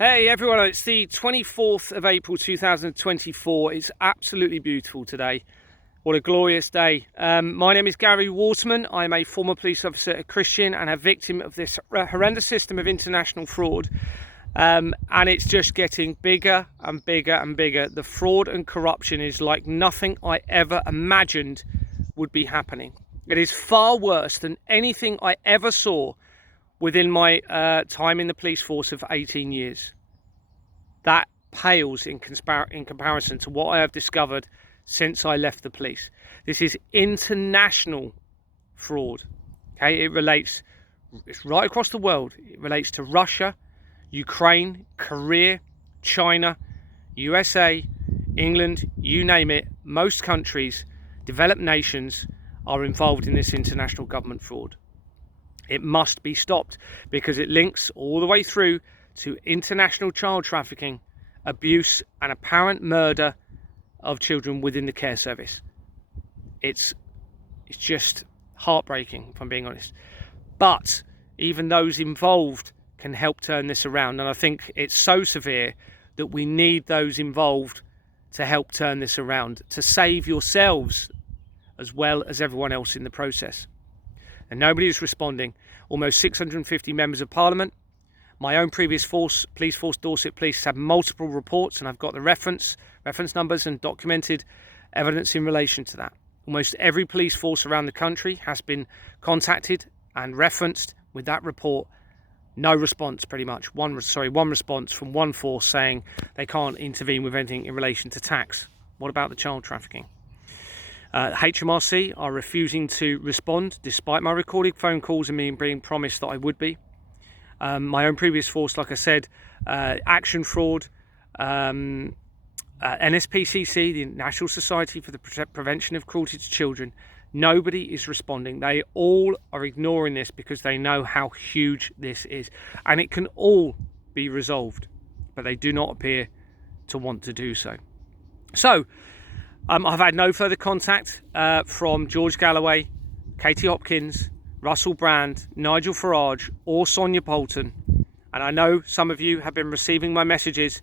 Hey everyone, it's the 24th of April 2024. It's absolutely beautiful today. What a glorious day. My name is Gary Waterman. I'm a former police officer, a Christian, and a victim of this horrendous system of international fraud. And it's just getting bigger and bigger and bigger. The fraud and corruption is like nothing I ever imagined would be happening. It is far worse than anything I ever saw within my time in the police force of 18 years. That pales in comparison to what I have discovered since I left the police. This is international fraud. Okay, it's right across the world. It relates to Russia, Ukraine, Korea, China, USA, England, you name it. Most countries, developed nations, are involved in this international government fraud. It must be stopped because it links all the way through to international child trafficking, abuse, and apparent murder of children within the care service. It's just heartbreaking, if I'm being honest. But even those involved can help turn this around, and I think it's so severe that we need those involved to help turn this around, to save yourselves as well as everyone else in the process. And nobody is responding. Almost 650 members of parliament. My own previous police force, Dorset Police, had multiple reports, and I've got the reference numbers and documented evidence in relation to that. Almost every police force around the country has been contacted and referenced with that report. No response, pretty much. One response from one force saying they can't intervene with anything in relation to tax. What about the child trafficking? HMRC are refusing to respond despite my recorded phone calls and me being promised that I would be. My own previous force, like I said, Action Fraud, NSPCC, the National Society for the Prevention of Cruelty to Children, nobody is responding. They all are ignoring this because they know how huge this is. And it can all be resolved, but they do not appear to want to do so. So, I've had no further contact from George Galloway, Katie Hopkins, Russell Brand, Nigel Farrage, or Sonia Poulton. And I know some of you have been receiving my messages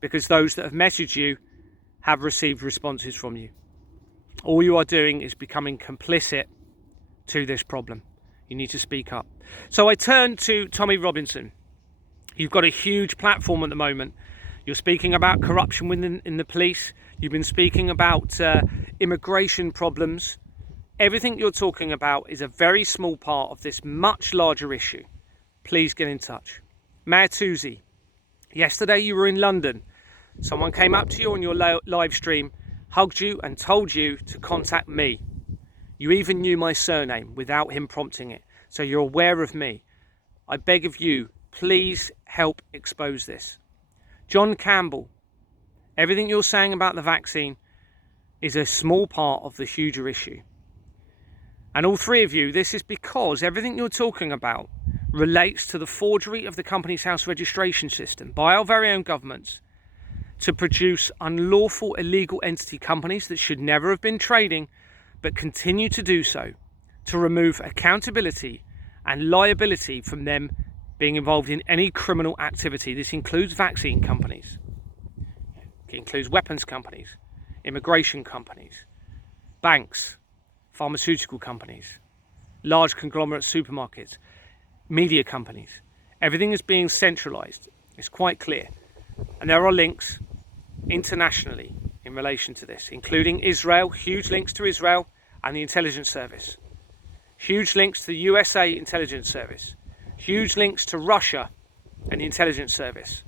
because those that have messaged you have received responses from you. All you are doing is becoming complicit to this problem. You need to speak up. So I turn to Tommy Robinson. You've got a huge platform at the moment. You're speaking about corruption in the police. You've been speaking about immigration problems. Everything you're talking about is a very small part of this much larger issue. Please get in touch. Mahyar Tousi, yesterday you were in London. Someone came up to you on your live stream, hugged you and told you to contact me. You even knew my surname without him prompting it. So you're aware of me. I beg of you, please help expose this. John Campbell, everything you're saying about the vaccine is a small part of the huger issue. And all three of you, this is because everything you're talking about relates to the forgery of the Companies House registration system by our very own governments to produce unlawful illegal entity companies that should never have been trading but continue to do so, to remove accountability and liability from them being involved in any criminal activity. This includes vaccine companies, it includes weapons companies, immigration companies, banks, pharmaceutical companies, large conglomerate supermarkets, media companies. Everything is being centralized. It's quite clear. And there are links internationally in relation to this, including Israel, huge links to Israel and the intelligence service, huge links to the USA intelligence service, huge links to Russia and the intelligence service,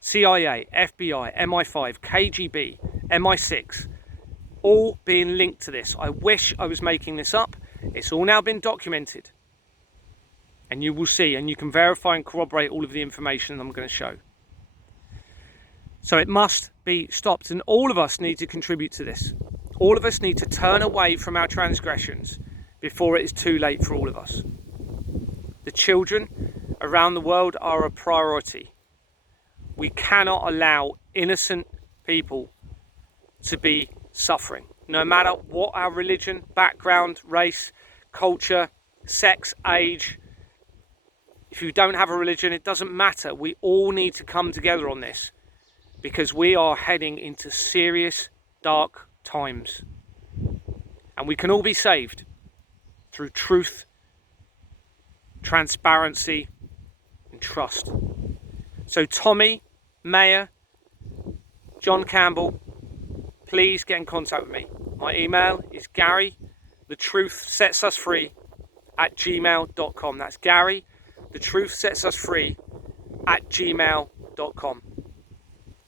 CIA, FBI, MI5, KGB, MI6, all being linked to this. I wish I was making this up. It's all now been documented. And you will see, and you can verify and corroborate all of the information I'm going to show. So it must be stopped, and all of us need to contribute to this. All of us need to turn away from our transgressions before it is too late for all of us. The children around the world are a priority. We cannot allow innocent people to be suffering, no matter what our religion, background, race, culture, sex, age. If you don't have a religion, it doesn't matter. We all need to come together on this, because we are heading into serious, dark times. And we can all be saved through truth, transparency, and trust. So Tommy, Mayor, John Campbell, please get in contact with me. My email is garythetruthsetsususfree@gmail.com. That's garythetruthsetsususfree@gmail.com.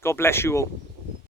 God bless you all.